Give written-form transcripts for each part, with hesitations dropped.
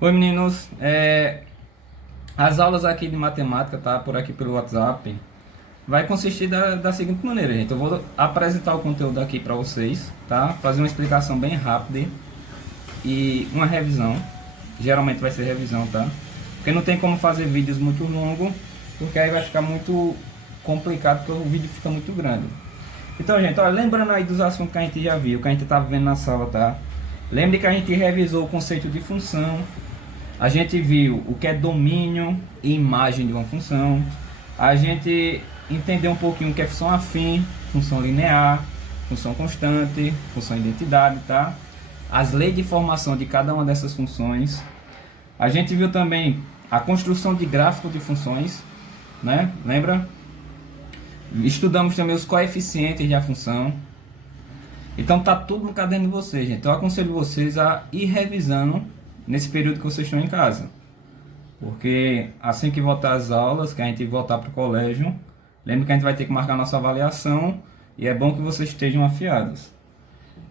Oi meninos, as aulas aqui de matemática, tá? Por aqui pelo WhatsApp, vai consistir da seguinte maneira, gente. Eu vou apresentar o conteúdo aqui para vocês, tá? Fazer uma explicação bem rápida e uma revisão. Geralmente vai ser revisão, tá? Porque não tem como fazer vídeos muito longos, porque aí vai ficar muito complicado, porque o vídeo fica muito grande. Então, gente, olha, lembrando aí dos assuntos que a gente já viu, que a gente estava vendo na sala, tá? Lembre que a gente revisou o conceito de função. A gente viu o que é domínio e imagem de uma função. A gente entendeu um pouquinho o que é função afim, função linear, função constante, função identidade, tá? As leis de formação de cada uma dessas funções. A gente viu também a construção de gráfico de funções, né? Lembra? Estudamos também os coeficientes da função. Então tá tudo no caderno de vocês, gente. Então eu aconselho vocês a ir revisando nesse período que vocês estão em casa. Porque assim que voltar as aulas, que a gente voltar para o colégio, lembre que a gente vai ter que marcar nossa avaliação e é bom que vocês estejam afiados.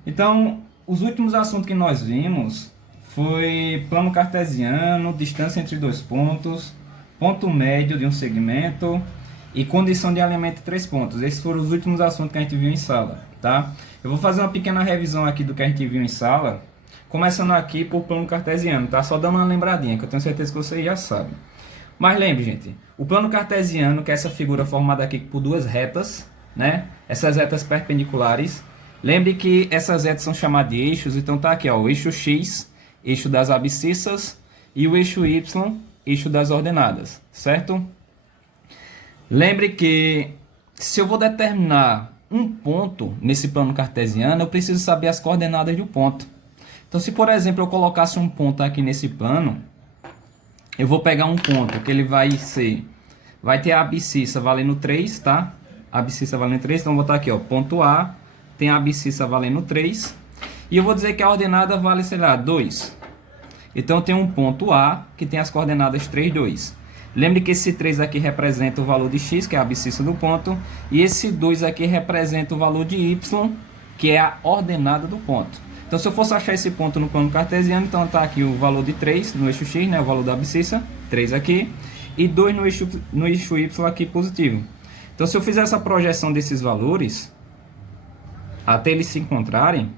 Então, os últimos assuntos que nós vimos foi plano cartesiano, distância entre dois pontos, ponto médio de um segmento e condição de alinhamento de três pontos. Esses foram os últimos assuntos que a gente viu em sala, tá? Eu vou fazer uma pequena revisão aqui do que a gente viu em sala, começando aqui por plano cartesiano, tá? Só dando uma lembradinha, que eu tenho certeza que vocês já sabem. Mas lembre, gente, o plano cartesiano, que é essa figura formada aqui por duas retas, né? Essas retas perpendiculares. Lembre que essas retas são chamadas de eixos, então tá aqui, ó, o eixo X, eixo das abscissas, e o eixo Y, eixo das ordenadas, certo? Lembre que se eu vou determinar um ponto nesse plano cartesiano, eu preciso saber as coordenadas do ponto. Então, se por exemplo eu colocasse um ponto aqui nesse plano, eu vou pegar um ponto que ele vai ter a abscissa valendo 3, tá? A abscissa valendo 3, então eu vou botar aqui, ó, ponto A, tem a abscissa valendo 3, e eu vou dizer que a ordenada vale, sei lá, 2. Então, eu tenho um ponto A que tem as coordenadas 3, 2. Lembre que esse 3 aqui representa o valor de x, que é a abscissa do ponto, e esse 2 aqui representa o valor de y, que é a ordenada do ponto. Então, se eu fosse achar esse ponto no plano cartesiano, então está aqui o valor de 3 no eixo x, né, o valor da abscissa, 3 aqui, e 2 no eixo y aqui positivo. Então, se eu fizer essa projeção desses valores, até eles se encontrarem,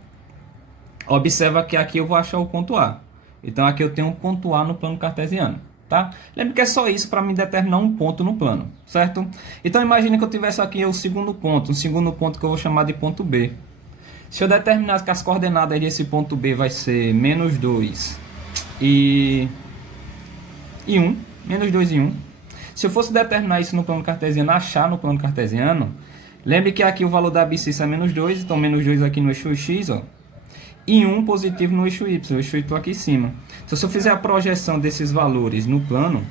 observa que aqui eu vou achar o ponto A. Então, aqui eu tenho um ponto A no plano cartesiano. Tá? Lembre que é só isso para me determinar um ponto no plano, certo? Então imagine que eu tivesse aqui o segundo ponto, que eu vou chamar de ponto B. Se eu determinar que as coordenadas desse ponto B vai ser menos 2 e 1, menos 2 e 1. Se eu fosse determinar isso no plano cartesiano, achar no plano cartesiano, lembre que aqui o valor da abscissa é menos 2, então menos 2 aqui no eixo X, ó, e 1 positivo no eixo Y, o eixo Y aqui em cima. Então, se eu fizer a projeção desses valores no plano,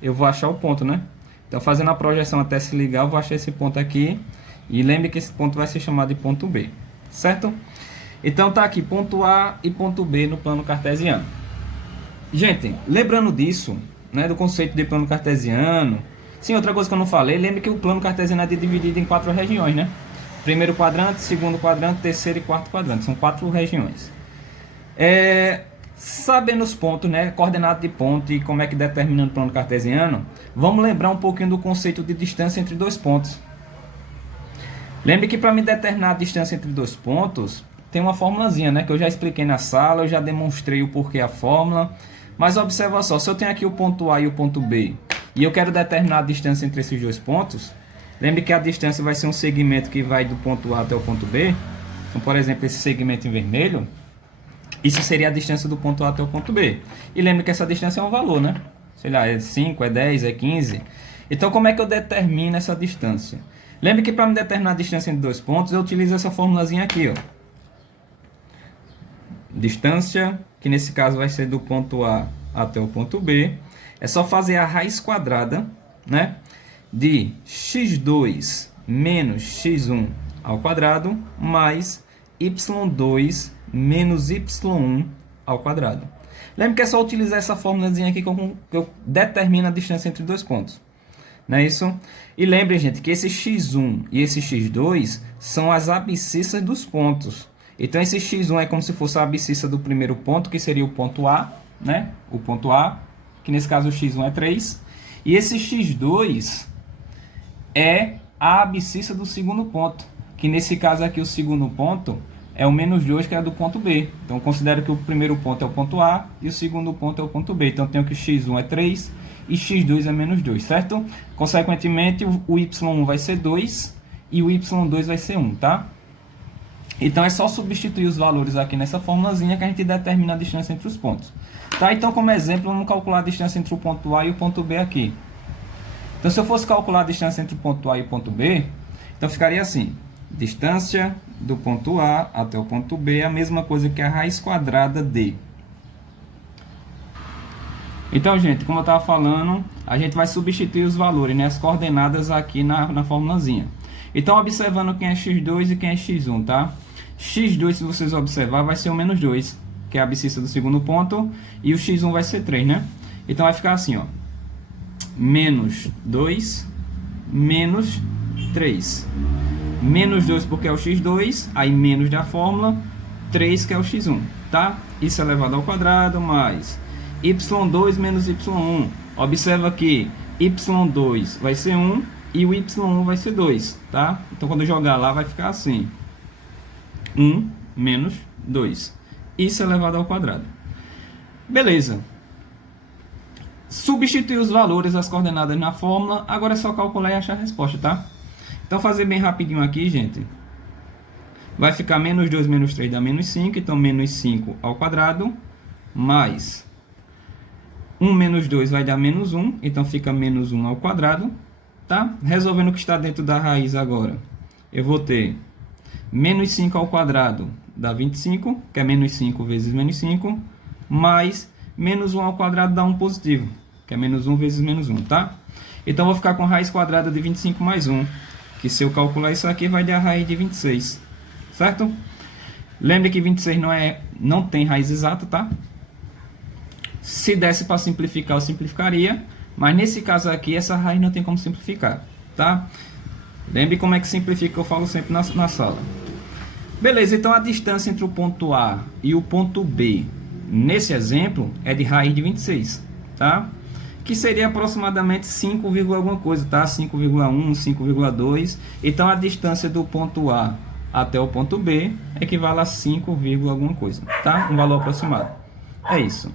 eu vou achar o ponto, né? Então, fazendo a projeção até se ligar, eu vou achar esse ponto aqui. E lembre que esse ponto vai ser chamado de ponto B, certo? Então, tá aqui ponto A e ponto B no plano cartesiano. Gente, lembrando disso, né, do conceito de plano cartesiano. Sim, outra coisa que eu não falei, lembre que o plano cartesiano é dividido em 4 regiões, né? Primeiro quadrante, segundo quadrante, terceiro e quarto quadrante. São 4 regiões. Sabendo os pontos, né, coordenada de ponto e como é que determina o plano cartesiano, vamos lembrar um pouquinho do conceito de distância entre dois pontos. Lembre que para me determinar a distância entre dois pontos, tem uma formulazinha, né, que eu já expliquei na sala, eu já demonstrei o porquê a fórmula. Mas observa só, se eu tenho aqui o ponto A e o ponto B, e eu quero determinar a distância entre esses dois pontos, lembre que a distância vai ser um segmento que vai do ponto A até o ponto B. Então, por exemplo, esse segmento em vermelho, isso seria a distância do ponto A até o ponto B. E lembre que essa distância é um valor, né? Sei lá, é 5, é 10, é 15. Então, como é que eu determino essa distância? Lembre que para me determinar a distância entre dois pontos, eu utilizo essa formulazinha aqui, ó. Distância, que nesse caso vai ser do ponto A até o ponto B. É só fazer a raiz quadrada, né, de x2 menos x1 ao quadrado mais y2 menos y1 ao quadrado. Lembre que é só utilizar essa formulazinha aqui que eu determino a distância entre dois pontos. Não é isso? E lembre, gente, que esse x1 e esse x2 são as abscissas dos pontos. Então, esse x1 é como se fosse a abscissa do primeiro ponto, que seria o ponto A, né? O ponto A, que nesse caso o x1 é 3. E esse x2 é a abscissa do segundo ponto, que nesse caso aqui o segundo ponto é o menos 2, que é do ponto B. Então, considero que o primeiro ponto é o ponto A e o segundo ponto é o ponto B. Então, tenho que x1 é 3 e x2 é menos 2, certo? Consequentemente, o y1 vai ser 2 e o y2 vai ser 1, tá? Então, é só substituir os valores aqui nessa formulazinha que a gente determina a distância entre os pontos. Tá? Então, como exemplo, vamos calcular a distância entre o ponto A e o ponto B aqui. Então, se eu fosse calcular a distância entre o ponto A e o ponto B, então ficaria assim: distância do ponto A até o ponto B é a mesma coisa que a raiz quadrada de. Então, gente, como eu estava falando, a gente vai substituir os valores, né, as coordenadas aqui na formulazinha. Então, observando quem é x2 e quem é x1, tá? x2, se vocês observar, vai ser o menos 2, que é a abscissa do segundo ponto, e o x1 vai ser 3, né? Então, vai ficar assim, ó: menos 2, menos 3. Menos 2 porque é o x2, aí menos da fórmula, 3 que é o x1, tá? Isso é elevado ao quadrado, mais y2 menos y1. Observa que y2 vai ser 1 e o y1 vai ser 2, tá? Então, quando eu jogar lá, vai ficar assim: 1 menos 2. Isso é elevado ao quadrado. Beleza. Substituir os valores das coordenadas na fórmula. Agora é só calcular e achar a resposta, tá? Então, fazer bem rapidinho aqui, gente. Vai ficar menos 2 menos 3 dá menos 5. Então, menos 5 ao quadrado. Mais 1 menos 2 vai dar menos 1. Então, fica menos 1 ao quadrado. Tá? Resolvendo o que está dentro da raiz agora, eu vou ter menos 5 ao quadrado dá 25, que é menos 5 vezes menos 5. Mais menos 1 ao quadrado dá 1 positivo, que é menos 1 vezes menos 1, tá? Então, eu vou ficar com raiz quadrada de 25 mais 1, que se eu calcular isso aqui, vai dar a raiz de 26, certo? Lembre que 26 não tem raiz exata, tá? Se desse para simplificar, eu simplificaria, mas nesse caso aqui, essa raiz não tem como simplificar, tá? Lembre como é que simplifica, eu falo sempre na sala. Beleza, então a distância entre o ponto A e o ponto B, nesse exemplo, é de raiz de 26, tá? Que seria aproximadamente 5, alguma coisa, tá? 5,1, 5,2. Então, a distância do ponto A até o ponto B equivale a 5, alguma coisa, tá? Um valor aproximado. É isso.